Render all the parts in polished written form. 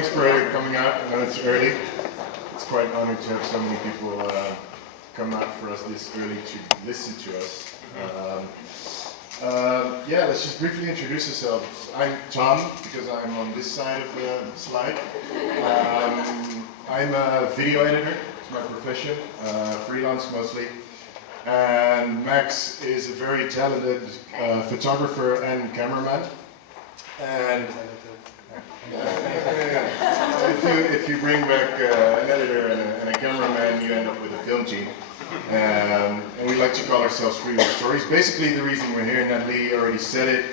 thanks for coming out. I know it's early. It's quite an honor to have so many people come out for us this early to listen to us. Yeah, let's just briefly introduce ourselves. I'm Tom, because I'm on this side of the slide. I'm a video editor, it's my profession, freelance mostly. And Max is a very talented photographer and cameraman. And if you bring back an editor and a cameraman, you end up with a film team. And we like to call ourselves Freewheel Stories. Basically, the reason we're here, Natalie already said it,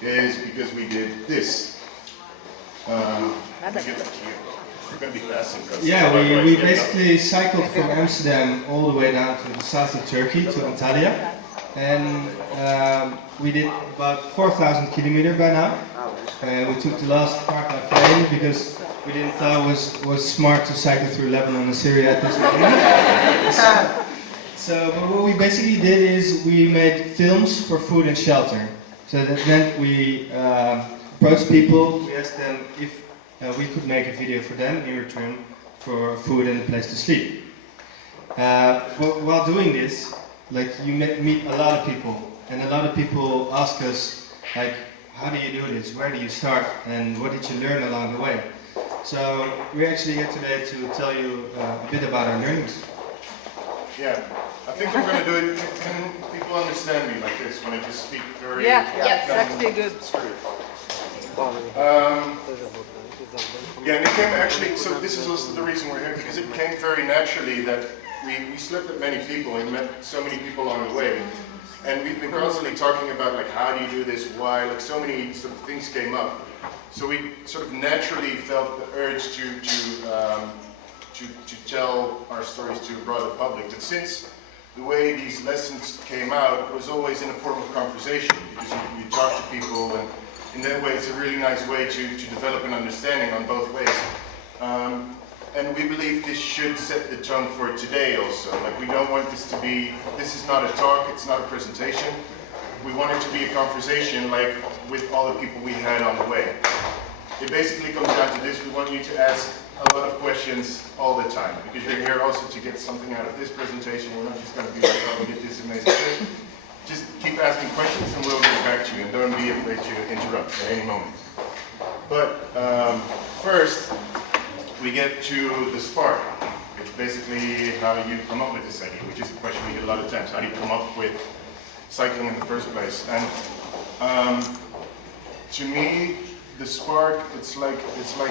is because we did this. Yeah, we basically cycled from Amsterdam all the way down to the south of Turkey, to Antalya. And we did about 4,000 kilometers by now. We took the last part by plane because we didn't thought it was smart to cycle through Lebanon and Syria at this moment. But what we basically did is we made films for food and shelter. So that meant we approached people, we asked them if we could make a video for them in return for food and a place to sleep. While doing this, like, you meet a lot of people, and a lot of people ask us, like, how do you do this? Where do you start? And what did you learn along the way? So we're actually here today to tell you a bit about our learnings. Yeah, I think I'm going to do it. Can people understand me like this when I just speak very... Yeah, it's actually good. Yeah, and it came actually, so this is also the reason we're here, because it came very naturally that we slept with many people and met so many people on the way. And we've been constantly talking about, like, how do you do this, why, like, so many sort of things came up. So we sort of naturally felt the urge to tell our stories to a broader public. But since the way these lessons came out was always in a form of conversation, because you talk to people, and in that way it's a really nice way to develop an understanding on both ways. And we believe this should set the tone for today also. Like, we don't want this to be, this is not a talk, it's not a presentation. We want it to be a conversation, like with all the people we had on the way. It basically comes down to this: we want you to ask a lot of questions all the time, because you're here also to get something out of this presentation. We're not just going to be like, oh, we did this amazing thing. Just keep asking questions and we'll get back to you, and don't be afraid to interrupt at any moment. But first, we get to the spark. It's basically how you come up with this idea, which is a question we get a lot of times. How do you come up with cycling in the first place? And to me, the spark, it's like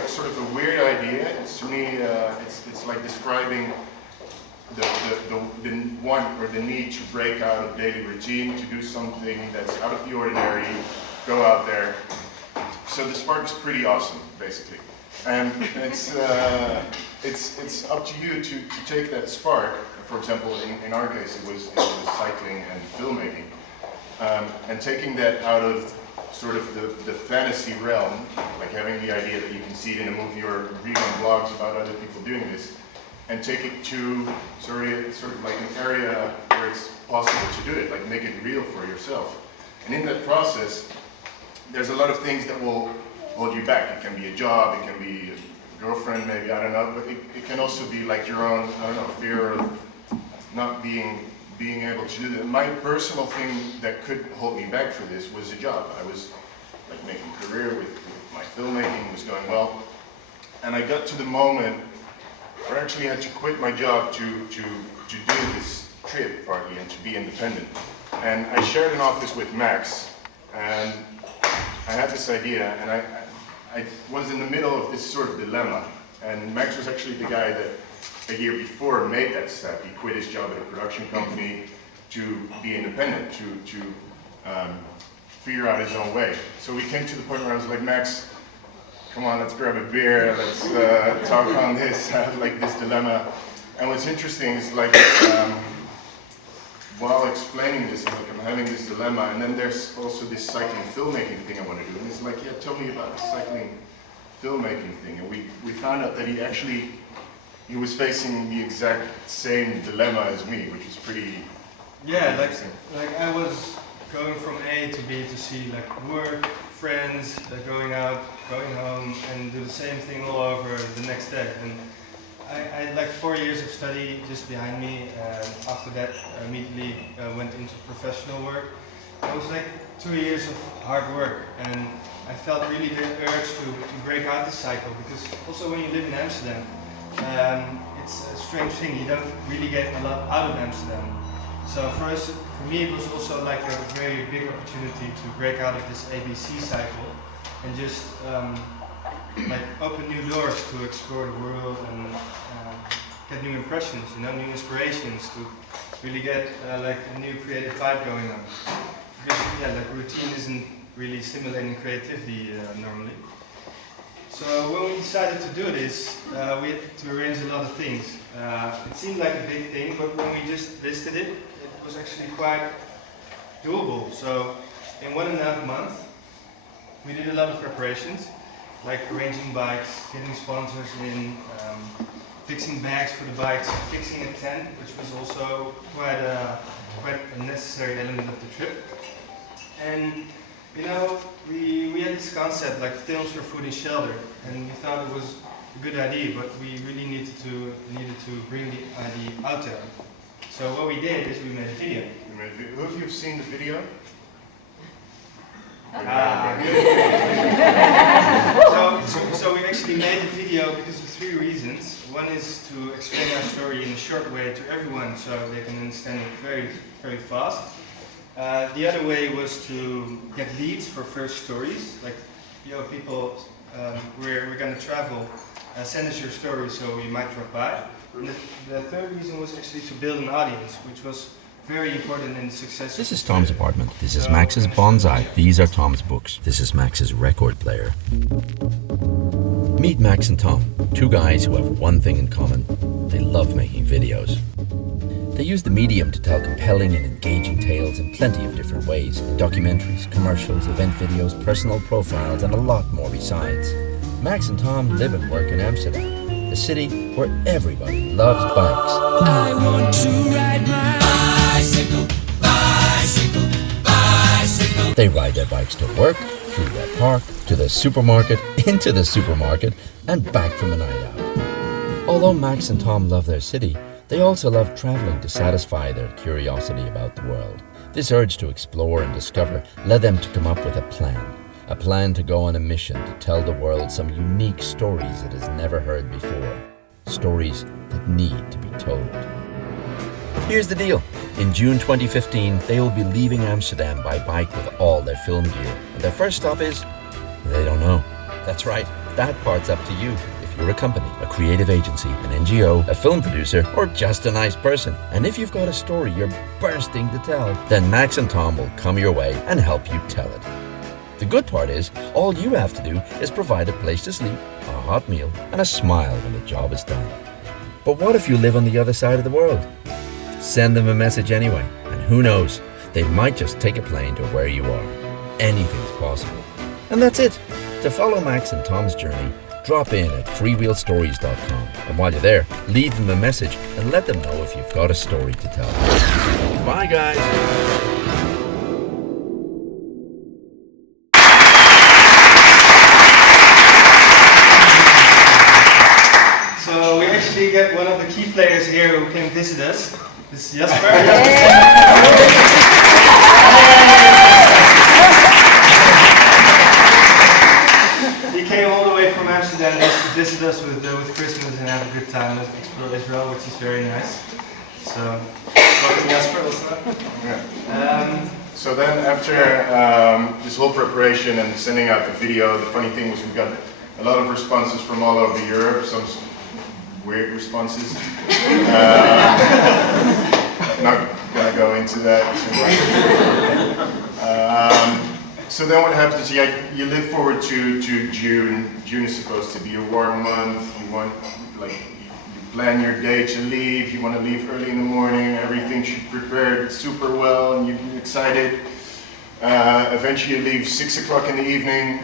sort of a weird idea. It's, to me, it's like describing the want or the need to break out of daily routine, to do something that's out of the ordinary, go out there. So the spark is pretty awesome, basically. And it's up to you to take that spark. For example, in our case, it was cycling and filmmaking, and taking that out of sort of the fantasy realm, like having the idea that you can see it in a movie or read on blogs about other people doing this, and take it to sort of like an area where it's possible to do it, like make it real for yourself. And in that process, there's a lot of things that will hold you back. It can be a job, it can be a girlfriend maybe, I don't know, but it can also be like your own, I don't know, fear of not being able to do that. My personal thing that could hold me back for this was a job. I was like making a career with my filmmaking, was going well, and I got to the moment where I actually had to quit my job to do this trip partly and to be independent. And I shared an office with Max, and I had this idea, and I was in the middle of this sort of dilemma. And Max was actually the guy that a year before made that step. He quit his job at a production company to be independent, to figure out his own way. So we came to the point where I was like, Max, come on, let's grab a beer, let's talk on this. I have like this dilemma. And what's interesting is, like, while explaining this, I'm having this dilemma, and then there's also this cycling filmmaking thing I want to do. And it's like, yeah, tell me about the cycling filmmaking thing. And we found out that he was facing the exact same dilemma as me, which was pretty like I was going from A to B to C, like work, friends, going out, going home, and do the same thing all over the next day. And I had like 4 years of study just behind me, and after that I immediately went into professional work. It was like 2 years of hard work, and I felt really the urge to break out the cycle, because also when you live in Amsterdam, it's a strange thing, you don't really get a lot out of Amsterdam. So for me it was also like a very big opportunity to break out of this ABC cycle and just like open new doors to explore the world and get new impressions, you know, new inspirations, to really get like a new creative vibe going on. Because yeah, like routine isn't really stimulating creativity normally. So when we decided to do this, we had to arrange a lot of things. It seemed like a big thing, but when we just listed it, it was actually quite doable. So in 1.5 months, we did a lot of preparations, like arranging bikes, getting sponsors in, fixing bags for the bikes, fixing a tent, which was also quite a necessary element of the trip. And you know, we had this concept like films for food and shelter, and we thought it was a good idea, but we really needed to bring the idea out there. So what we did is we made a video. Who of you have seen the video? So we actually made the video because of 3 reasons. One is to explain our story in a short way to everyone so they can understand it very, very fast. The other way was to get leads for first stories, like, yo, people, we're going to travel, send us your story so we might drop by. And the third reason was actually to build an audience, which was very important in the success. This is Tom's apartment. This is Max's bonsai. These are Tom's books. This is Max's record player. Meet Max and Tom, 2 guys who have one thing in common. They love making videos. They use the medium to tell compelling and engaging tales in plenty of different ways. Documentaries, commercials, event videos, personal profiles, and a lot more besides. Max and Tom live and work in Amsterdam, a city where everybody loves bikes. I want to ride my bicycle, bicycle, bicycle. They ride their bikes to work, through their park, to the supermarket, into the supermarket, and back from a night out. Although Max and Tom love their city, they also love traveling to satisfy their curiosity about the world. This urge to explore and discover led them to come up with a plan to go on a mission to tell the world some unique stories it has never heard before. Stories that need to be told. Here's the deal. In June 2015, they will be leaving Amsterdam by bike with all their film gear. And their first stop is, they don't know. That's right, that part's up to you. If you're a company, a creative agency, an NGO, a film producer, or just a nice person, and if you've got a story you're bursting to tell, then Max and Tom will come your way and help you tell it. The good part is, all you have to do is provide a place to sleep, a hot meal, and a smile when the job is done. But what if you live on the other side of the world? Send them a message anyway, and who knows, they might just take a plane to where you are. Anything's possible. And that's it. To follow Max and Tom's journey, drop in at freewheelstories.com. And while you're there, leave them a message and let them know if you've got a story to tell. Bye, guys. So we actually get one of the key players here who came visit us. This is Jasper. He came all the way from Amsterdam just to visit us with Christmas and have a good time and explore Israel, which is very nice. So, welcome Jasper also. Yeah. So then after this whole preparation and sending out the video, the funny thing was we got a lot of responses from all over Europe, some weird responses. Not gonna go into that too much. So then what happens is you look forward to June. June is supposed to be a warm month. You want, like, you plan your day to leave. You want to leave early in the morning. Everything should be prepared super well, and you're excited. Eventually you leave 6 o'clock in the evening.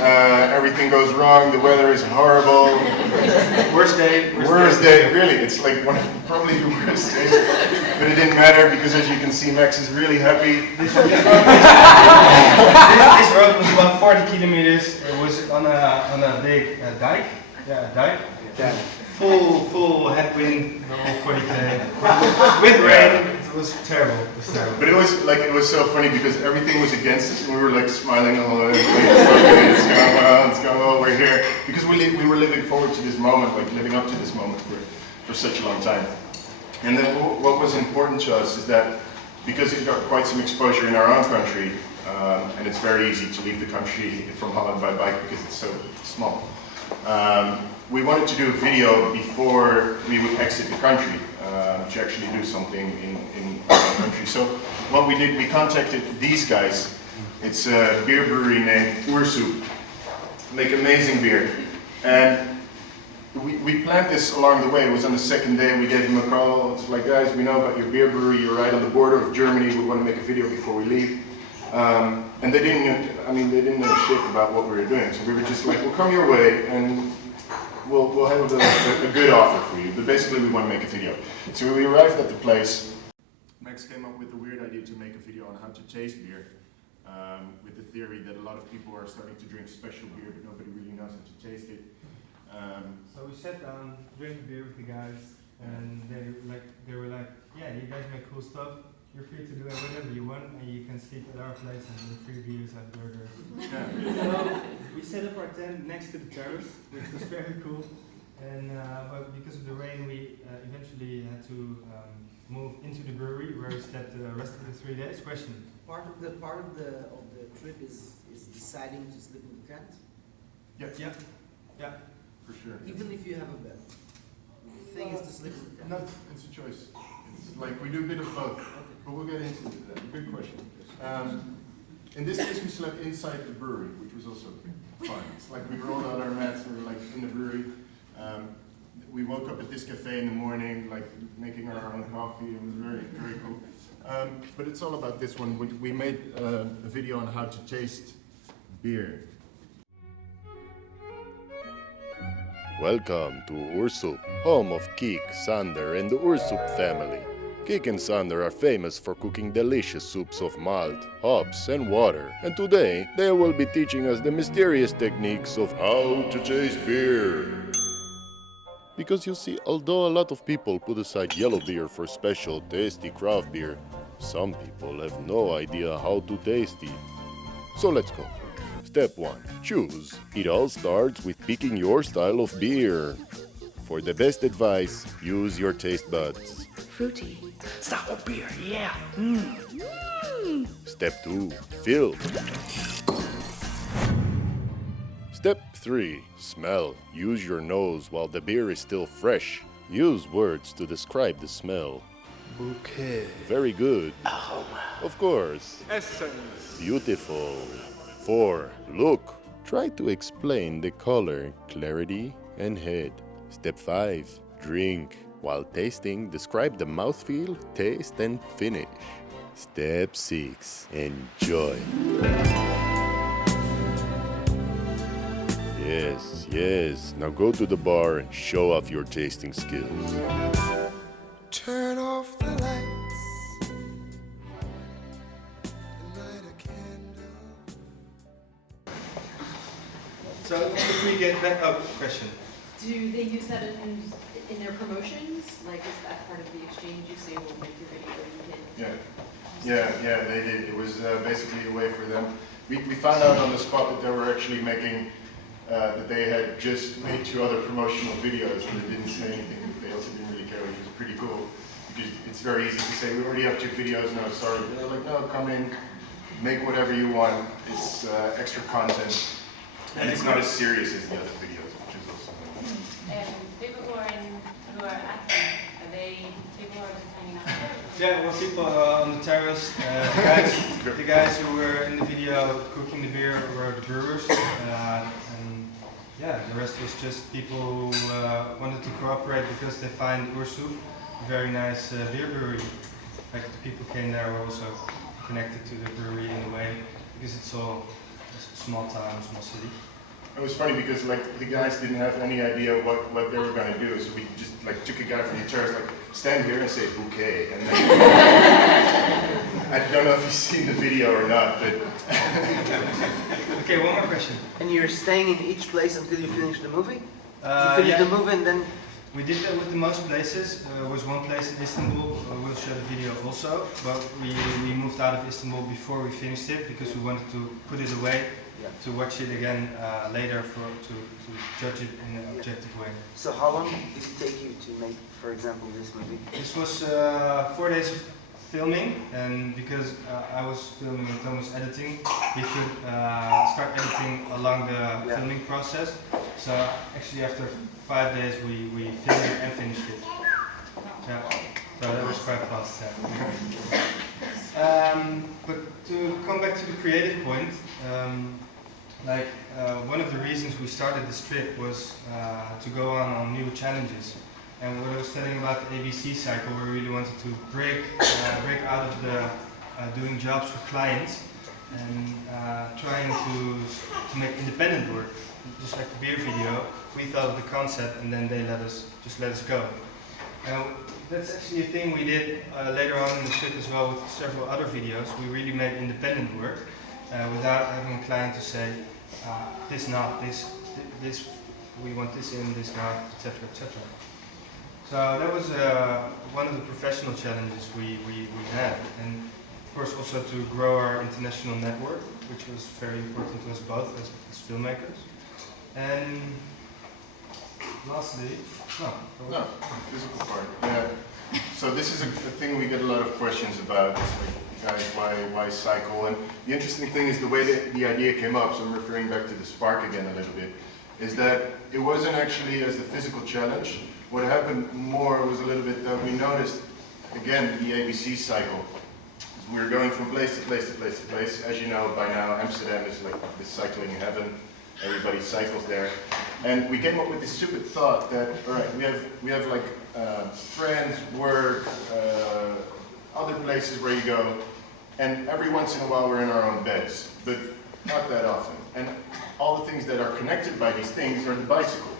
Everything goes wrong. The weather is horrible. Worst day. Worst day, really. It's like one of probably the worst days. But it didn't matter because, as you can see, Max is really happy. This road was about 40 kilometers. It was on a big dike. Yeah, dike. Yeah. Full headwind the whole 40k. With rain. It was terrible. But it was so funny because everything was against us, and we were like smiling the whole way. It's going well, we're here. Because we were living forward to this moment, like living up to this moment for such a long time. And then what was important to us is that because it got quite some exposure in our own country, and it's very easy to leave the country from Holland by bike because it's so small. We wanted to do a video before we would exit the country to actually do something in our country. So what we did, we contacted these guys. It's a beer brewery named Oersoep. Make amazing beer. And we planned this along the way. It was on the second day. We gave them a call. It's like, guys, we know about your beer brewery. You're right on the border of Germany. We want to make a video before we leave. And they didn't know shit about what we were doing. So we were just like, we'll come your way and we'll have a good offer for you. But basically, we want to make a video. So we arrived at the place. Max came up with the weird idea to make a video on how to taste beer, with the theory that a lot of people are starting to drink special beer, but nobody really knows how to taste it. So we sat down, drank beer with the guys, and they were like, yeah, you guys make cool stuff. You're free to do whatever you want, and you can sleep at our place and get free beers and burgers. Yeah. So we set up our tent next to the terrace, which was very cool. And but because of the rain, we eventually had to move into the brewery where we slept the rest of the 3 days. Question. Part of the trip is deciding to sleep in the tent. Yeah. For sure. Even if you have a bed. The thing is to sleep in the tent. No, it's a choice. It's like we do a bit of both, but we'll get into that. Good question. In this case, we slept inside the brewery, which was also fun. It's like we rolled out our mats, we were like in the brewery. We woke up at this cafe in the morning, like making our own coffee. It was very, very cool. But it's all about this one. We made a video on how to taste beer. Welcome to Oersoep, home of Kik, Sander and the Oersoep family. Kik and Sander are famous for cooking delicious soups of malt, hops and water, and today they will be teaching us the mysterious techniques of how to taste beer. Because you see, although a lot of people put aside yellow beer for special tasty craft beer, some people have no idea how to taste it. So let's go. Step 1. Choose. It all starts with picking your style of beer. For the best advice, use your taste buds. Fruity. Sour beer, yeah. Step 2. Fill. Step 3. Smell. Use your nose while the beer is still fresh. Use words to describe the smell. Bouquet. Very good. Aroma. Of course. Essence. Beautiful. 4. Look. Try to explain the color, clarity, and head. Step 5. Drink. While tasting, describe the mouthfeel, taste, and finish. Step 6. Enjoy. Yes. Now go to the bar and show off your tasting skills. Turn off the lights. Light a candle. So if we get back up, question. Do they use that in their promotions? Like, is that part of the exchange? You say, we'll make your video, you can... Yeah, they did. It was basically a way for them. We found out on the spot that they were actually making, that they had just made 2 other promotional videos and they didn't say anything. They also didn't really care, which was pretty cool. Because it's very easy to say, we already have 2 videos, no, sorry. They're like, no, come in, make whatever you want. It's extra content. And it's not as serious as the other videos, which is also People who are acting, are they people who are just hanging out there? Yeah, well, people on the terrace, the guys who were in the video cooking the beer were the brewers, and yeah, the rest was just people who wanted to cooperate because they find Oersoep a very nice beer brewery. Like the people came there also. connected to the brewery in a way, because it's all a small town, small city. It was funny because like the guys didn't have any idea what they were gonna do, so we just like took a guy from the church, like stand here and say bouquet, and then I don't know if you've seen the video or not, but Okay, one more question. And you're staying in each place until you finish the movie? You finish Yeah. the movie and then... We did that with the most places. There was one place in Istanbul, we'll show the video also, but we moved out of Istanbul before we finished it because we wanted to put it away to watch it again later to judge it in an objective way. So how long did it take you to make, for example, this movie? This was 4 days of filming, and because I was filming and Tom was editing, we could start editing along the filming process. So actually after 5 days we filmed it and finished it. Yeah, so that was quite fast. Yeah. But to come back to the creative point, one of the reasons we started this trip was to go on new challenges. And what I was telling about the ABC cycle, we really wanted to break out of the doing jobs for clients and trying to make independent work. Just like the beer video, we thought of the concept and then they let us go. That's actually a thing we did later on in the trip as well with several other videos. We really made independent work without having a client to say, this not, this we want this in, this not, etc., etc. So that was one of the professional challenges we had, and of course also to grow our international network, which was very important to us both as filmmakers. And lastly, no, physical part. Yeah. So this is a thing we get a lot of questions about. It's like, guys, why cycle? And the interesting thing is the way that the idea came up. So I'm referring back to the spark again a little bit. Is that it wasn't actually as the physical challenge. What happened more was a little bit that we noticed, again, the ABC cycle. We were going from place to place to place to place. As you know by now, Amsterdam is like the cycling heaven. Everybody cycles there. And we came up with this stupid thought that, all right, we have like friends, work, other places where you go, and every once in a while we're in our own beds, but not that often. And all the things that are connected by these things are the bicycle.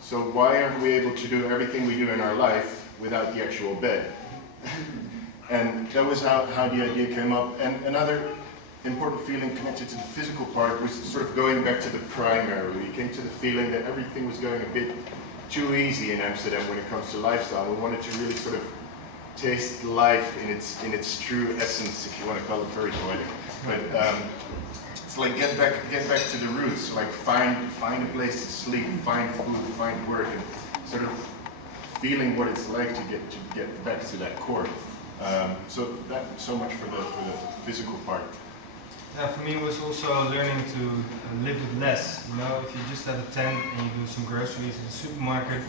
So why aren't we able to do everything we do in our life without the actual bed? And that was how the idea came up. And another important feeling connected to the physical part was sort of going back to the primary. We came to the feeling that everything was going a bit too easy in Amsterdam when it comes to lifestyle. We wanted to really sort of taste life in its true essence, if you want to call it very poetic. But it's like get back to the roots. Like find a place to sleep, find food, find work, and sort of feeling what it's like to get back to that core. So much for the physical part. Yeah, for me it was also learning to live with less. You know, if you just have a tent and you do some groceries in the supermarket,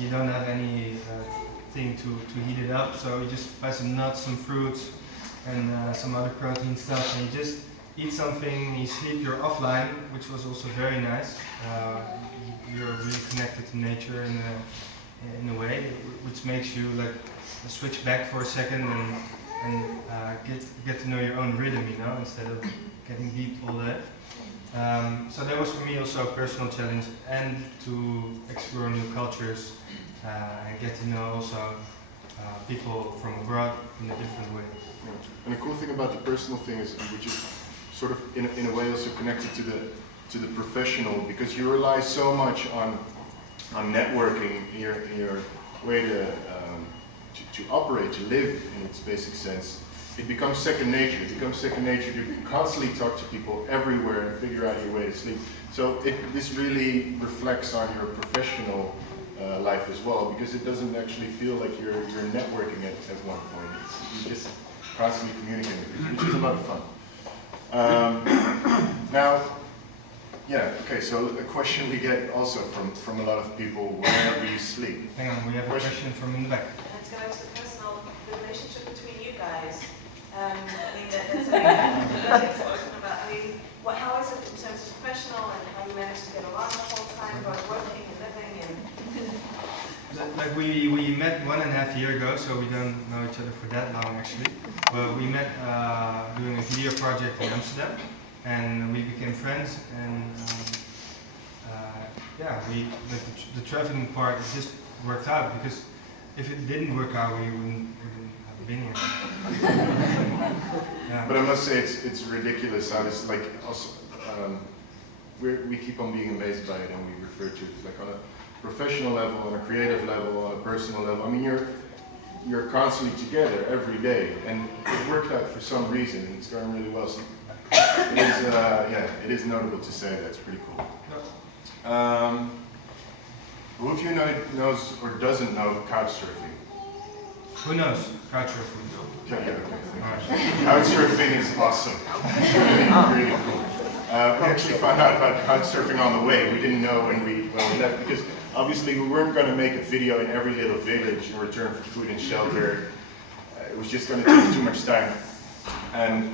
you don't have any thing to heat it up, so you just buy some nuts, some fruits, and some other protein stuff, and you just eat something, you sleep, you're offline, which was also very nice. You're really connected to nature in a way, which makes you like switch back for a second and get to know your own rhythm, you know, instead of getting beat all day. So that was for me also a personal challenge, and to explore new cultures and get to know also people from abroad in a different way. Yeah. And the cool thing about the personal thing is, which is sort of in a way also connected to the professional, because you rely so much on networking in your way to operate, to live in its basic sense. It becomes second nature. It becomes second nature to constantly talk to people everywhere and figure out your way to sleep. So this really reflects on your professional life as well, because it doesn't actually feel like you're networking at one point. You're just constantly communicating with people, which is a lot of fun. Now, yeah, okay, so a question we get also from a lot of people, where do you sleep? Hang on, we have a question from in the back. Let's go to the personal, the relationship between you guys. I mean, that's something that spoken about. I mean, how is it in terms of professional and how you manage to get along the whole time, both working and living? And Like we met 1.5 years ago, so we don't know each other for that long actually. But we met doing a video project in Amsterdam, and we became friends. And yeah, the traveling part just worked out, because if it didn't work out, we wouldn't have been here. Yeah. But I must say it's ridiculous how this, like, also we keep on being amazed by it, and we refer to it like on a professional level, on a creative level, on a personal level. I mean, you're constantly together every day, and it worked out for some reason, and it's going really well. So it is, yeah, it is notable to say. That's pretty cool. Who of you knows or doesn't know couch surfing? Who knows couch surfing? Okay, couch surfing is awesome. Really, really cool. We actually found out about couch surfing on the way. We didn't know when we left, because obviously we weren't going to make a video in every little village in return for food and shelter. It was just going to take too much time. And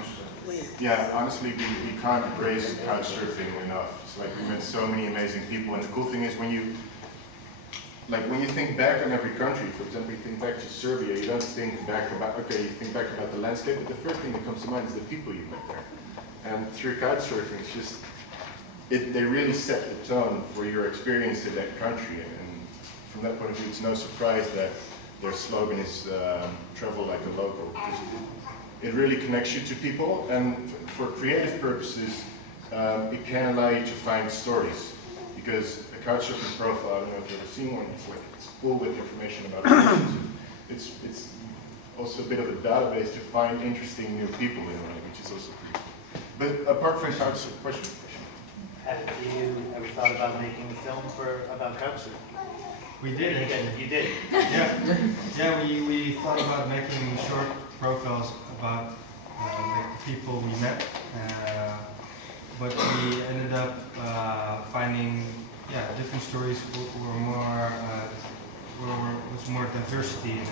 yeah, honestly, we can't praise couch surfing enough. It's like we met so many amazing people, and the cool thing is when you think back on every country, for example, you think back to Serbia, you don't think back about, okay, you think back about the landscape, but the first thing that comes to mind is the people you met there. And through couch surfing, it's just, they really set the tone for your experience in that country. And from that point of view, it's no surprise that their slogan is travel like a local. Because it really connects you to people, and for creative purposes, it can allow you to find stories. Because a couch surfing profile, I don't know if you've ever seen one, it's full with information about it. It's also a bit of a database to find interesting new people in a way, which is also pretty cool. But apart from couch surfing, question. Have you ever thought about making a film about couch surfing? We did. You did? Yeah. Yeah, we thought about making short profiles about like the people we met, but we ended up finding different stories were more was more diversity in it.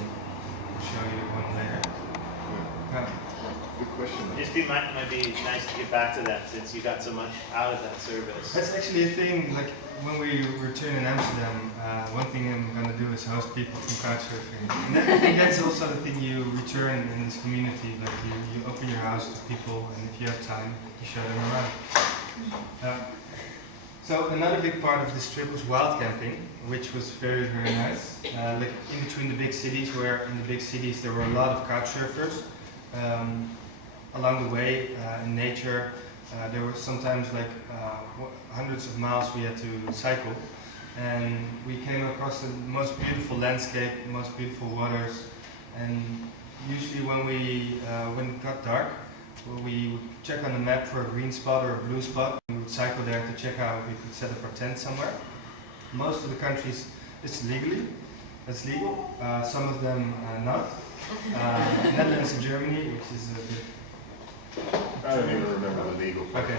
I'll show you one later. Yeah. Good question. Might be nice to get back to that, since you got so much out of that service. That's actually a thing. Like when we return in Amsterdam, one thing I'm gonna do is host people from couchsurfing. And I think that's also the thing you return in this community. Like you open your house to people, and if you have time, you show them around. So another big part of this trip was wild camping, which was very, very nice. Like in between the big cities, where in the big cities there were a lot of couchsurfers. Along the way, in nature, there were sometimes like hundreds of miles we had to cycle, and we came across the most beautiful landscape, the most beautiful waters. And usually when it got dark, we would check on the map for a green spot or a blue spot. We would cycle there to check out if we could set up our tent somewhere. Most of the countries it's legal. Some of them not. Netherlands and Germany, which is a bit. I don't even remember the legal part. Okay.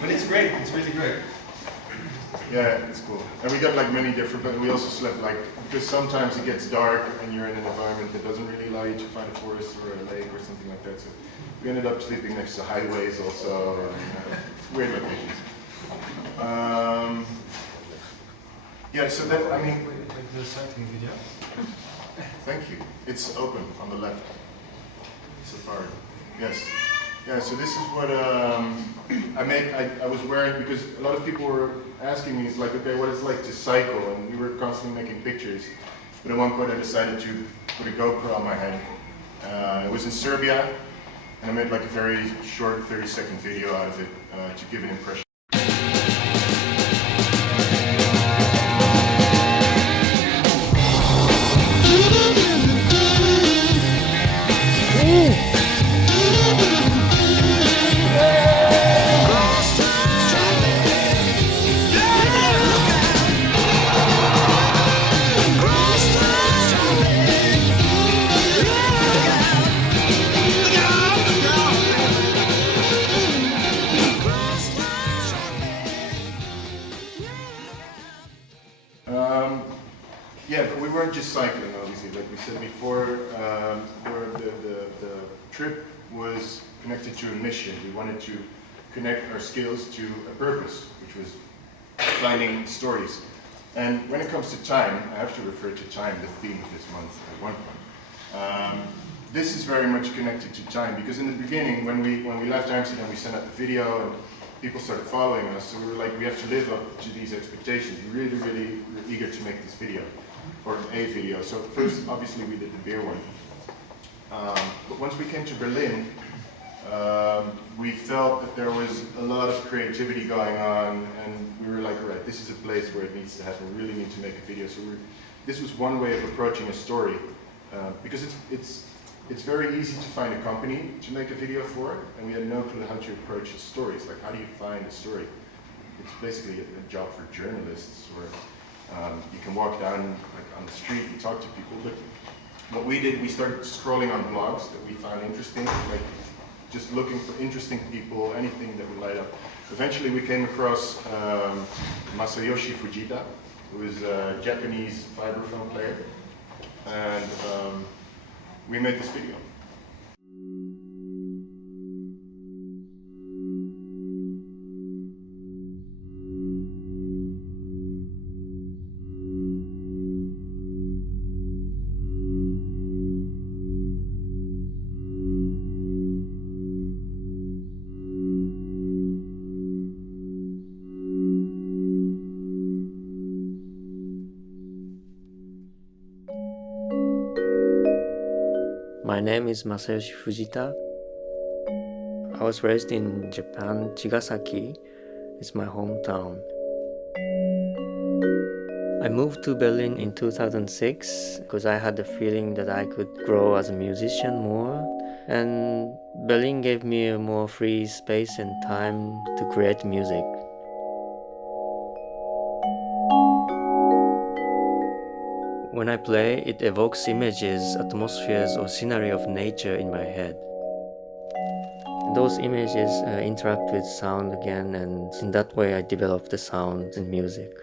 But it's great. It's really great. Yeah, it's cool. And we got like many different, but we also slept like, because sometimes it gets dark and you're in an environment that doesn't really allow you to find a forest or a lake or something like that. So we ended up sleeping next to highways also, and, weird locations. Yeah, so that, I mean... The cycling video. Thank you. It's open on the left. Safari. Yes. Yeah, so this is what I was wearing, because a lot of people were asking me, it's like, okay, what it's like to cycle, and we were constantly making pictures. But at one point I decided to put a GoPro on my head. It was in Serbia, and I made like a very short 30-second video out of it to give an impression. Yeah, but we weren't just cycling, obviously. Like we said before, the trip was connected to a mission. We wanted to connect our skills to a purpose, which was finding stories. And when it comes to time, I have to refer to time, the theme of this month at one point. This is very much connected to time, because in the beginning, when we left Amsterdam, we sent out the video and people started following us, so we were like, we have to live up to these expectations. We really, really were eager to make this video, or a video. So first, obviously, we did the beer one. But once we came to Berlin, we felt that there was a lot of creativity going on, and we were like, all right, this is a place where it needs to happen. We really need to make a video. So this was one way of approaching a story, because it's very easy to find a company to make a video for, and we had no clue how to approach the stories. Like, how do you find a story? It's basically a job for journalists, or you can walk down like on the street and talk to people. But what we did, we started scrolling on blogs that we found interesting, like just looking for interesting people, anything that would light up. Eventually, we came across Masayoshi Fujita, who is a Japanese vibraphone player, and we made this video. My name is Masayoshi Fujita. I was raised in Japan, Chigasaki. It's my hometown. I moved to Berlin in 2006 because I had the feeling that I could grow as a musician more, and Berlin gave me a more free space and time to create music. When I play, it evokes images, atmospheres, or scenery of nature in my head. Those images interact with sound again, and in that way I develop the sound in music.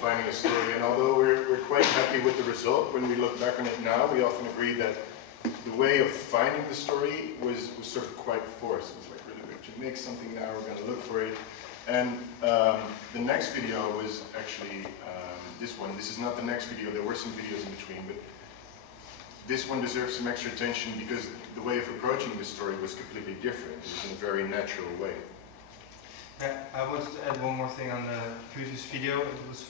finding a story, and although we're quite happy with the result, when we look back on it now, we often agree that the way of finding the story was sort of quite forced. It was like, really, we have to make something now, we're going to look for it. And the next video was actually this one. This is not the next video, there were some videos in between, but this one deserves some extra attention because the way of approaching the story was completely different. It was in a very natural way. Yeah, I wanted to add one more thing on the previous video. It was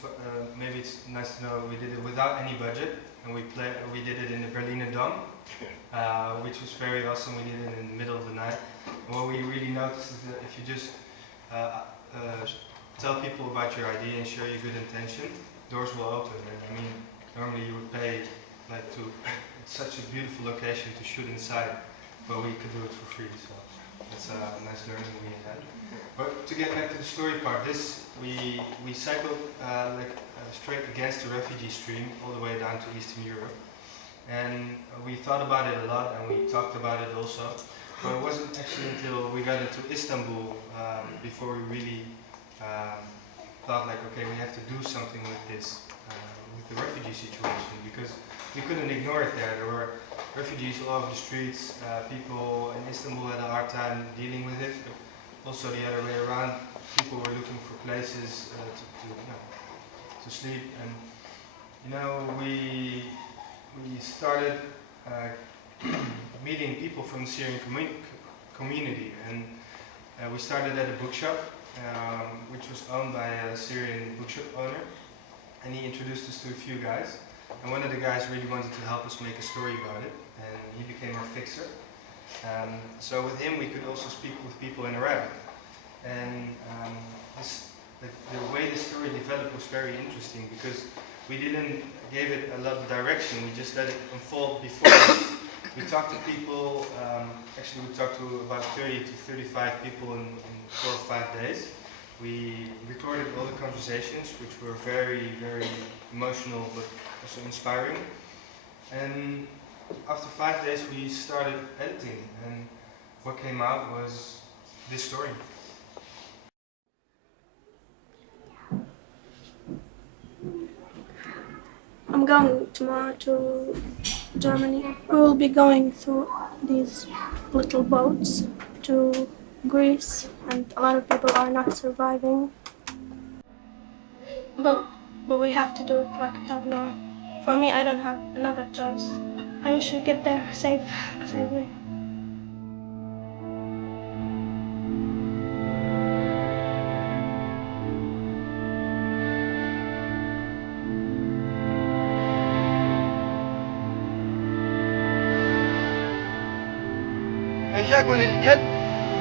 maybe it's nice to know we did it without any budget, and we did it in the Berliner Dom, which was very awesome. We did it in the middle of the night. And what we really noticed is that if you just tell people about your idea and show your good intention, doors will open. And I mean, normally you would pay like it's such a beautiful location to shoot inside, but we could do it for free. So that's a nice learning we had. But to get back to the story part, we cycled straight against the refugee stream all the way down to Eastern Europe, and we thought about it a lot and we talked about it also. But it wasn't actually until we got into Istanbul before we really thought like, okay, we have to do something with this, with the refugee situation, because we couldn't ignore it there. There were refugees all over the streets. People in Istanbul had a hard time dealing with it, but also the other way around. People were looking for places to sleep, and we started meeting people from the Syrian community, and we started at a bookshop, which was owned by a Syrian bookshop owner, and he introduced us to a few guys, and one of the guys really wanted to help us make a story about it, and he became our fixer. So with him we could also speak with people in Arabic, and the way the story developed was very interesting, because we didn't give it a lot of direction, we just let it unfold before us. We talked to people, actually we talked to about 30 to 35 people in 4 or 5 days. We recorded all the conversations, which were very, very emotional but also inspiring. And after 5 days we started editing, and what came out was this story. I'm going tomorrow to Germany. We will be going through these little boats to Greece, and a lot of people are not surviving. But we have to do it, like we have no. For me, I don't have another choice. I wish we get there safely. يجيبوا الكلب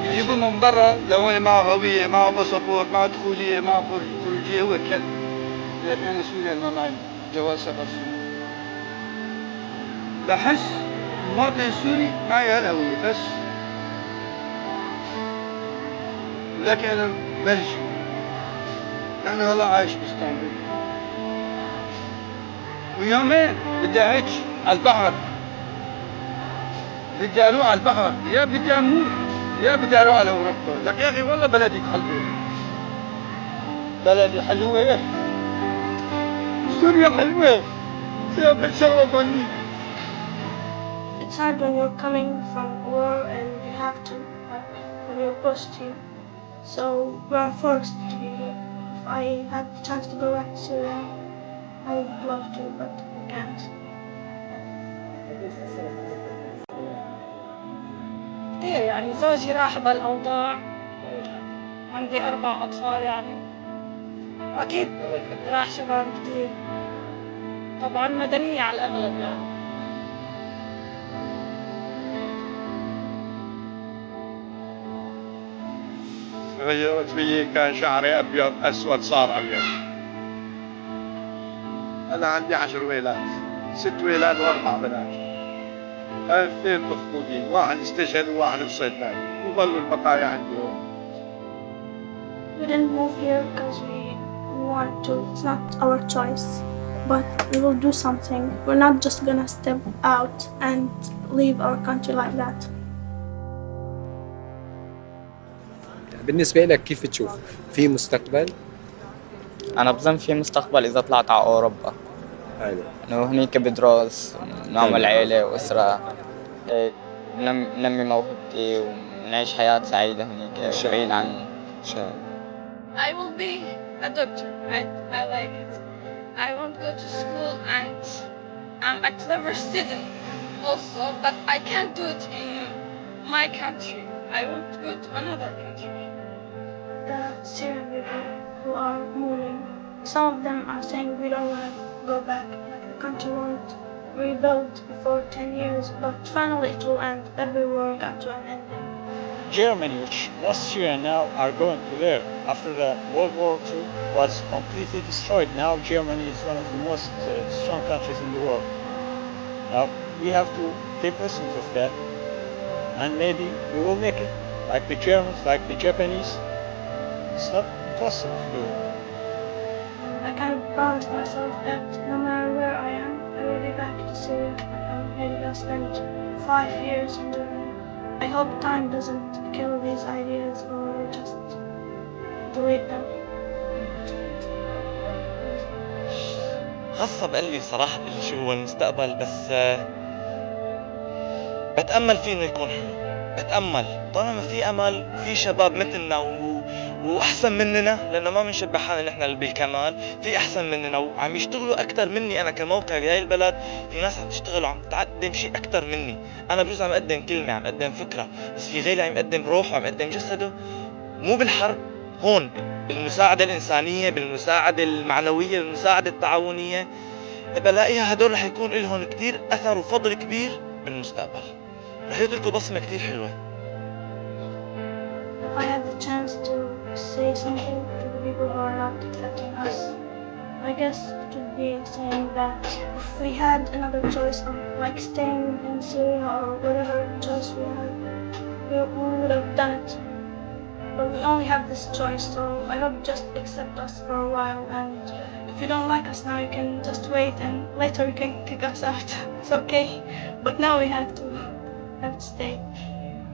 يجيبوه من برا لو انا معه هوية معه باسبور معه دخولية معه خروجية هو الكلب. لكن انا سوريا ما معي جواز سفر سوري. بحس المواطن السوري معي هالهوية بس. لكن انا بلجي. انا والله عايش باسطنبول. ويومين بدي اعيش على البحر. بدي اروح على البحر، يا بدي اموت يا بدي اروح على اوروبا، لك يا اخي والله بلدي حلوه. بلدي حلوه. سوريا حلوه. بتشوفوني. It's hard when you're coming from war and you have to, when you're pushed here. So we're forced to be here. If I had the chance to go back to Syria, I would love to, but I can't. كثير يعني زوجي راح بالأوضاع، عندي 4 أطفال يعني، أكيد راح شباب كثير، طبعاً مدنية على الأغلب يعني. غيرت فيي، كان شعري أبيض أسود صار أبيض. أنا عندي 10 ولاد، 6 ولاد و4 بنات. 2 مفقودين، واحد استشهد وواحد بصيدلة، وظلوا البقايا عندي. We didn't move here because we want to. It's not our choice, but we will do something. We're not just gonna step out and leave our country like that. بالنسبة لك كيف تشوف؟ في مستقبل؟ أنا بظن في مستقبل إذا طلعت على أوروبا. حلو. إنه هنيك بدرس، نعمل عائلة وأسرة، ننمي موهبتي ونعيش حياة سعيدة هنيك بعيد عن شان. I will be a doctor. I like it. I want to go to school and I'm a clever student also, but I can't do it in my country. I want to go to another country. The Syrian people who are moving, some of them are saying we don't want to go back. Like the country won't rebuild before 10 years, but finally it will end. Every war got to an ending. Germany, which was Syria now, are going to there. After the World War II was completely destroyed, now Germany is one of the most strong countries in the world. Now we have to take lessons of that, and maybe we will make it, like the Germans, like the Japanese. It's not possible to do it. I kind of promised myself that no matter where I am, I will be back to Syria. I'm maybe gonna spend 5 years in Germany. I hope time doesn't kill these ideas or just delete them. خاصة بقلبي صراحة شو هو المستقبل، بس بتأمل فيه إنه يكون حلو. بتأمل طالما في أمل في شباب مثلنا وأحسن مننا، لأنه ما بنشبه حالنا نحن بالكمال، في أحسن مننا وعم يشتغلوا أكتر مني. أنا كموقع بهاي البلد في ناس عم تشتغل وعم تقدم شيء أكتر مني. أنا بجوز عم أقدم كلمة، عم أقدم فكرة، بس في غيري عم يقدم روحه، عم يقدم جسده، مو بالحرب، هون بالمساعدة الإنسانية، بالمساعدة المعنوية، بالمساعدة التعاونية. بلاقيها هدول رح يكون لهم كتير أثر وفضل كبير بالمستقبل، رح يتركوا بصمة كتير حلوة. If I had the chance to say something to the people who are not accepting us, I guess it would be saying that if we had another choice of like staying in Syria or whatever choice we had, we would have done it. But we only have this choice, so I hope just accept us for a while, and if you don't like us now, you can just wait and later you can kick us out. It's okay. But now we have to stay.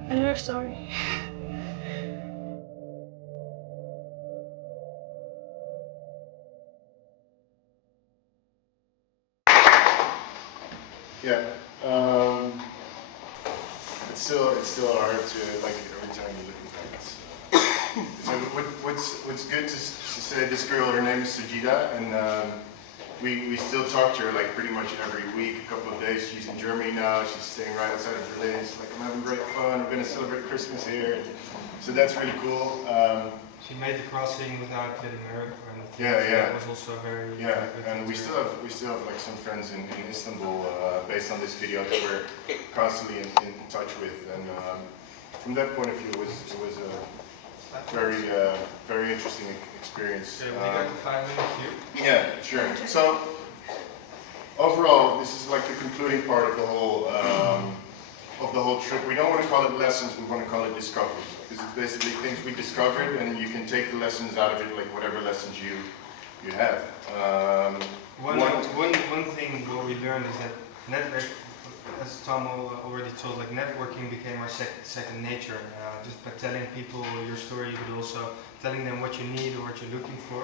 And we're sorry. Yeah, it's still hard to, like, every time you look at that. So what's good to say, this girl, her name is Sajida, and we still talk to her like pretty much every week, a couple of days. She's in Germany now, she's staying right outside of Berlin. She's like, I'm having great fun, we're going to celebrate Christmas here. So that's really cool. She made the crossing without getting hurt or anything. Yeah, so yeah. That was also very Yeah, and we still have like some friends in Istanbul based on this video that we're constantly in touch with, and from that point of view, it was a very interesting experience. So we got the 5 minute cue. Yeah, sure. So overall, this is like the concluding part of the whole trip. We don't want to call it lessons; we want to call it discoveries, because it's basically things we discovered, and you can take the lessons out of it, like whatever lessons you have. One thing what we learned is that network, as Tom already told, like networking became our second nature. Just by telling people your story, but also telling them what you need or what you're looking for.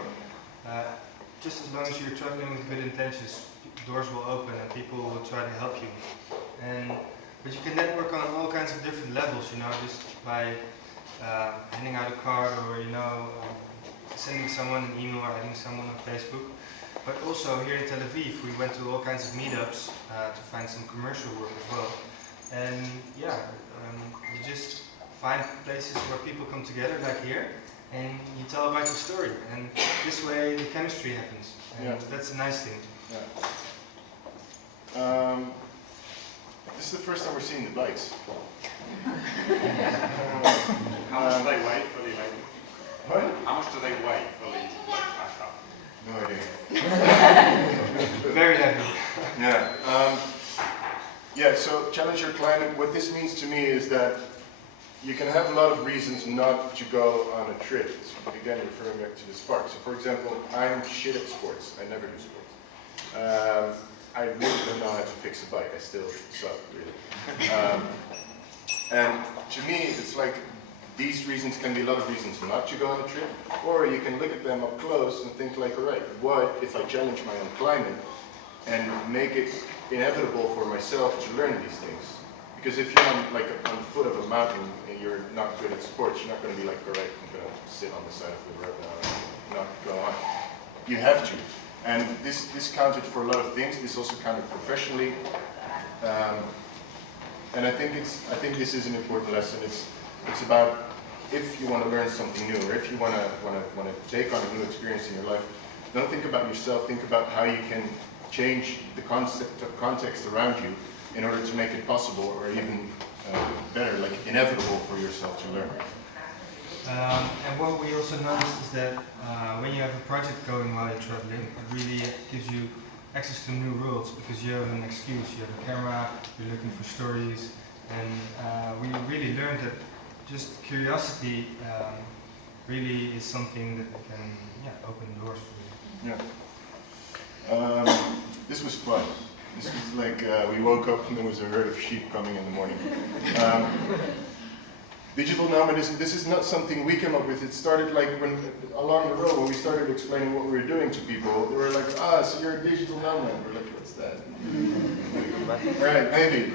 Just as long as you're traveling with good intentions, doors will open and people will try to help you. But you can network on all kinds of different levels, you know, just by handing out a card or, you know, sending someone an email or adding someone on Facebook. But also here in Tel Aviv, we went to all kinds of meetups to find some commercial work as well. And yeah, you just find places where people come together, like here, and you tell about your story. And this way the chemistry happens. And that's a nice thing. Yeah. This is the first time we're seeing the bikes. How much do they weigh fully, maybe? What? How much do they weigh fully, like, packed up? No idea. Very heavy. Yeah. Yeah, so challenge your climate. What this means to me is that you can have a lot of reasons not to go on a trip. It's, again, referring back to the spark. So for example, I'm shit at sports. I never do sports. I really don't know how to fix a bike. I still suck, really. And to me, it's like these reasons can be a lot of reasons not to go on a trip, or you can look at them up close and think like, all right, what if I challenge my own climate and make it inevitable for myself to learn these things? Because if you're on the foot of a mountain and you're not good at sports, you're not going to be like, all right, I'm going to sit on the side of the road now and not go on. You have to. And this counted for a lot of things. This also counted professionally. And I think this is an important lesson. It's about if you want to learn something new, or if you want to take on a new experience in your life, don't think about yourself. Think about how you can change the context around you in order to make it possible, or even better, like inevitable for yourself to learn. And what we also noticed is that when you have a project going while you're traveling, it really gives you access to new worlds, because you have an excuse, you have a camera, you're looking for stories, and we really learned that just curiosity really is something that can open doors for you. Yeah. This was fun. This was like, we woke up and there was a herd of sheep coming in the morning. Digital nomadism, this is not something we came up with. It started like along the road when we started explaining what we were doing to people. They were like, so you're a digital nomad. We're like, what's that? Right, maybe.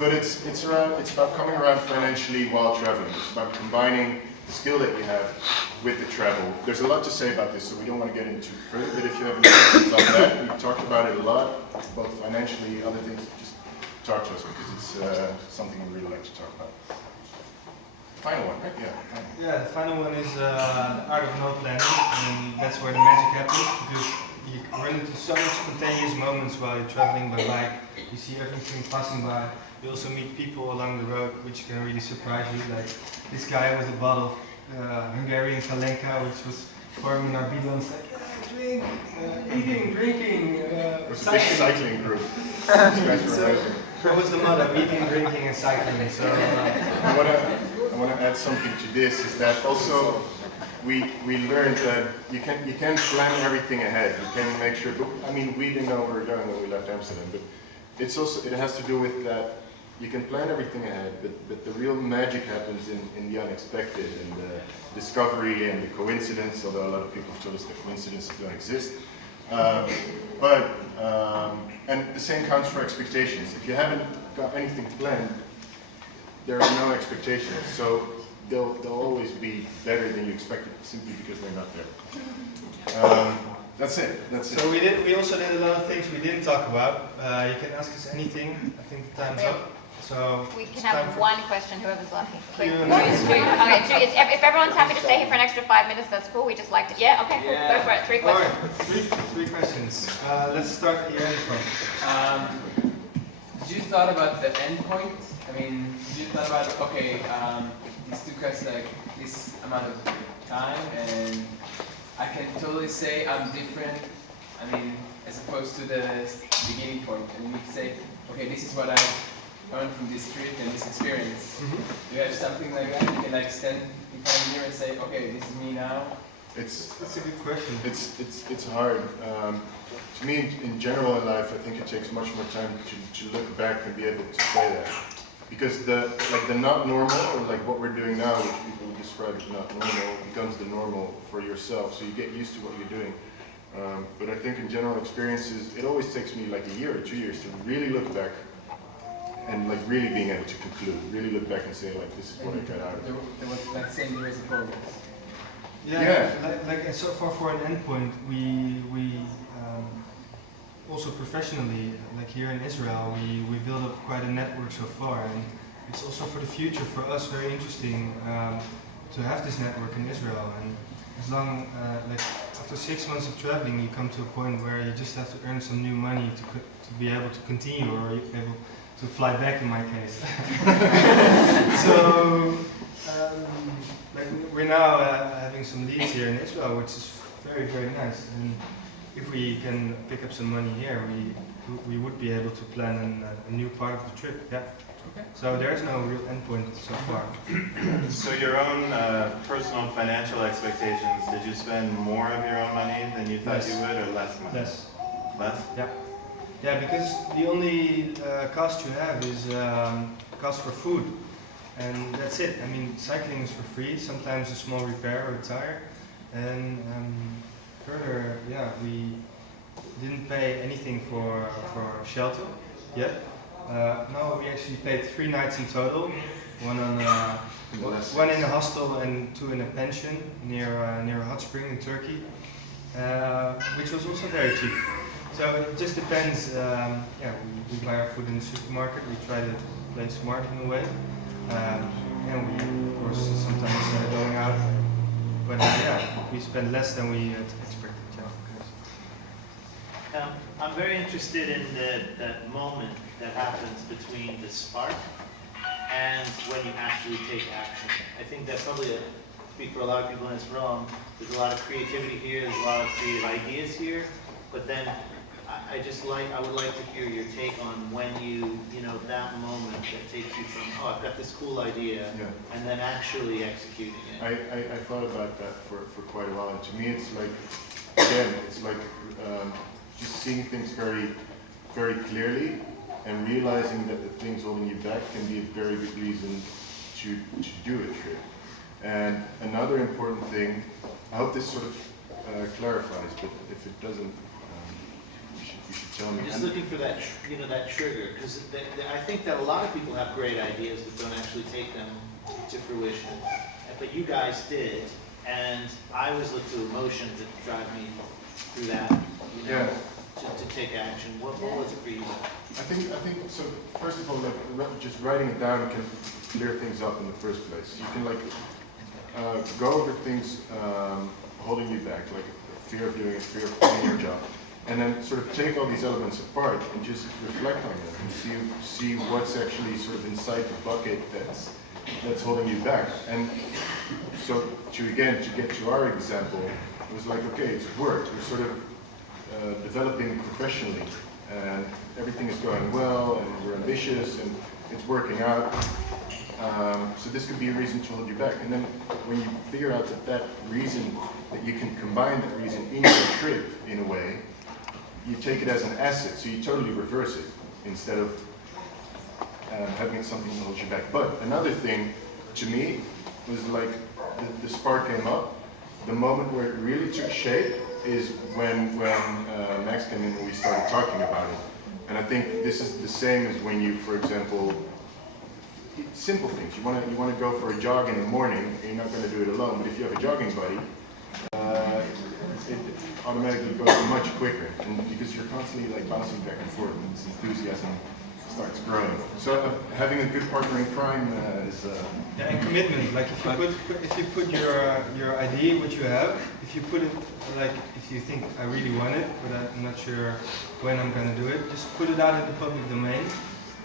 But it's about coming around financially while traveling. It's about combining the skill that you have with the travel. There's a lot to say about this, so we don't want to get into further. But if you have any questions on that, we've talked about it a lot, both financially, other things. Just talk to us because it's something we really like to talk about. Final one, right? Yeah, the final one is the art of no planning, and that's where the magic happens, because you run into so much spontaneous moments while you're traveling by bike. You see everything passing by. You also meet people along the road, which can really surprise you. Like this guy with a bottle of Hungarian Kalenka, which was pouring in our bidons, like, drink, eating, drinking, cycling group. These guys were amazing. That was the motto, eating, drinking, and cycling. So I want to add something to this, is that also we learned that you can plan everything ahead. You can make sure, but I mean, we didn't know where we were going when we left Amsterdam, but it has to do with that you can plan everything ahead, but the real magic happens in the unexpected and the discovery and the coincidence, although a lot of people have told us that coincidences don't exist. And the same counts for expectations. If you haven't got anything planned, there are no expectations. So they'll always be better than you expected simply because they're not there. That's it. So we also did a lot of things we didn't talk about. You can ask us anything. I think the time's up. So we can have one question, whoever's lucky. Quick. Okay, if everyone's happy to stay here for an extra 5 minutes, that's cool. We just like to, okay, cool. Go for it. 3 questions. All right, three questions. Let's start here in front. Did you thought about the end point? I mean, did you thought about, these two questions, like this amount of time, and I can totally say I'm different, I mean, as opposed to the beginning point. And you can say, okay, this is what I learned from this trip and this experience. Do you have something like that? You can like stand in front of the mirror and say, okay, this is me now. That's a good question. It's hard. To me, in general in life, I think it takes much more time to look back and be able to say that. Because the not normal, or like what we're doing now, which people would describe as not normal, becomes the normal for yourself. So you get used to what you're doing. But I think in general experiences, it always takes me like a year or 2 years to really look back and like really being able to conclude, really look back and say like, this is what I got out of it. There was like same years of progress. Yeah. Like so far for an endpoint, we also professionally, like here in Israel, we build up quite a network so far, and it's also for the future for us very interesting to have this network in Israel. And as long, like after 6 months of traveling, you come to a point where you just have to earn some new money to be able to continue, or you're able to fly back in my case. So, like we're now having some leads here in Israel, which is very, very nice. And if we can pick up some money here, we would be able to plan a new part of the trip. Yeah. Okay. So there's no real endpoint so far. So your own personal financial expectations, did you spend more of your own money than you thought you would, or less money? Less. Less? Yeah. Yeah, because the only cost you have is cost for food. And that's it. I mean, cycling is for free, sometimes a small repair or a tire. And further, we didn't pay anything for shelter yet. No, we actually paid 3 nights in total. One in a hostel and 2 in a pension near a hot spring in Turkey, which was also very cheap. So it just depends. We buy our food in the supermarket. We try to play smart in a way. And we, of course, sometimes going out. But we spend less than we expected. I'm very interested in that moment that happens between the spark and when you actually take action. I think that probably, speak for a lot of people in this room, there's a lot of creativity here, there's a lot of creative ideas here, but then I would like to hear your take on when that moment that takes you from, I've got this cool idea, and then actually executing it. I thought about that for quite a while, and to me it's like, again, it's like just seeing things very, very clearly and realizing that the things holding you back can be a very good reason do a trip. And another important thing, I hope this sort of clarifies, but if it doesn't, you should tell me. I'm just looking for that, that trigger, because I think that a lot of people have great ideas but don't actually take them to fruition. But you guys did, and I always look to emotions that drive me through that, to take action. What was it for you? I think so. First of all, like just writing it down can clear things up in the first place. You can go over things holding you back, like fear of doing it, fear of doing your job, and then sort of take all these elements apart and just reflect on them and see what's actually sort of inside the bucket that's holding you back. And so to get to our example, it was like, okay, it's work. We're sort of developing professionally, and everything is going well, and we're ambitious, and it's working out. So this could be a reason to hold you back. And then when you figure out that reason, that you can combine that reason in your trip in a way, you take it as an asset, so you totally reverse it instead of having it something that holds you back. But another thing, to me, was like the spark came up. The moment where it really took shape is when Max came in and we started talking about it. And I think this is the same as when you, for example, simple things. You want to go for a jog in the morning, and you're not going to do it alone. But if you have a jogging buddy, it automatically goes much quicker, and because you're constantly like bouncing back and forth, and this enthusiasm starts growing. So having a good partner in crime is. And commitment. Like if you put your idea, what you have, if you put it like if you think I really want it, but I'm not sure when I'm going to do it, just put it out in the public domain.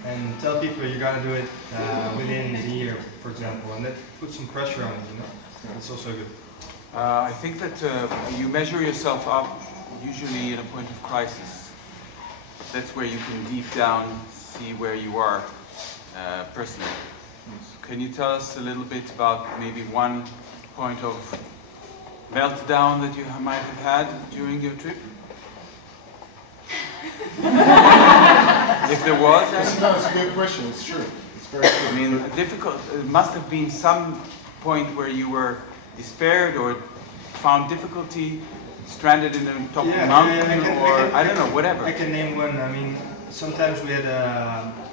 And tell people you're gonna do it within a year, for example, and that puts some pressure on it. It's also good. I think that you measure yourself up usually in a point of crisis. That's where you can deep down see where you are personally. So can you tell us a little bit about maybe one point of meltdown that you might have had during your trip? If there was, it's a good question. It's true. It's very true. I mean, difficult. It must have been some point where you were despaired or found difficulty, stranded in the top of a mountain, I don't know, whatever. I can name one. I mean, sometimes we had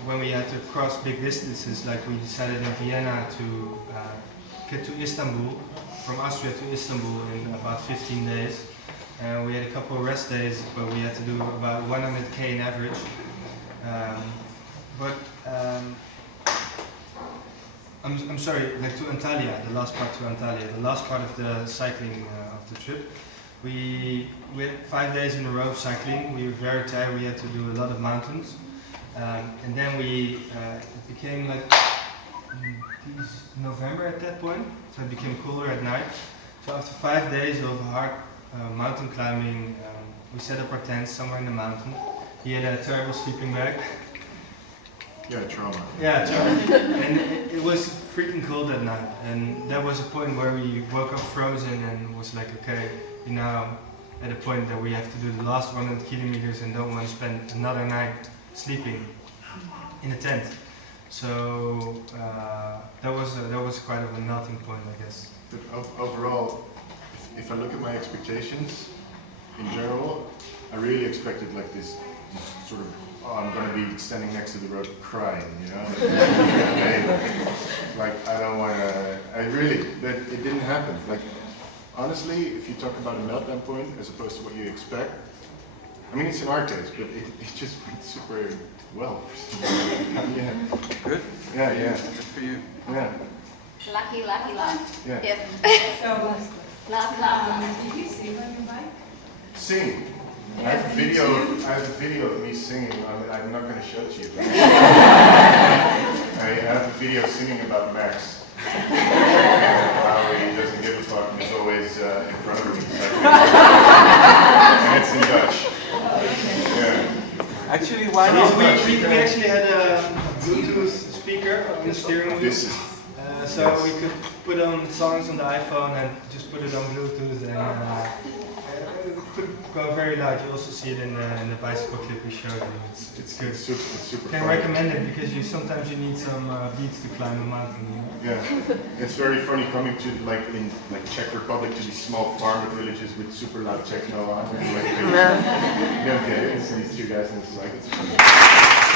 when we had to cross big distances, like we decided in Vienna to get to Istanbul, from Austria to Istanbul in about 15 days. We had a couple of rest days, but we had to do about 100k in average. I'm sorry, like to Antalya, the last part to Antalya, the last part of the cycling of the trip. We had 5 days in a row of cycling. We were very tired. We had to do a lot of mountains, and then it became like November at that point, so it became cooler at night. So after 5 days of hard mountain climbing, we set up our tents somewhere in the mountain. He had a terrible sleeping bag. Yeah, trauma. Yeah, trauma. And it was freaking cold that night. And that was a point where we woke up frozen and was like, okay, you know, at a point that we have to do the last 100 kilometers and don't want to spend another night sleeping in a tent. So that was quite of a melting point, I guess. But overall, if I look at my expectations in general, I really expected like this sort of, oh, I'm going to be standing next to the road crying, you know? Like, I don't want to, but it didn't happen. Like, honestly, if you talk about a meltdown point as opposed to what you expect, I mean, it's in our case, but it just went super well. Yeah. Good? Yeah, yeah. Good for you. Yeah. Lucky. Yeah. Yes. So, last. Did you sing on your bike? Sing. I have a video of me singing. I'm not going to show it to you. I have a video singing about Max. How he doesn't give a fuck and is always in front of me. And it's in Dutch. Yeah. Actually, why not? We actually had a Bluetooth speaker on the steering wheel. So we could put on songs on the iPhone and just put it on Bluetooth and go very loud. You also see it in the bicycle clip we showed you. It's good. It's super Can fun. recommend it because sometimes you need some beats to climb a mountain. You know? Yeah, it's very funny coming to in Czech Republic to these small farmer villages with super loud techno on. And, okay, and these two guys and it's like it's.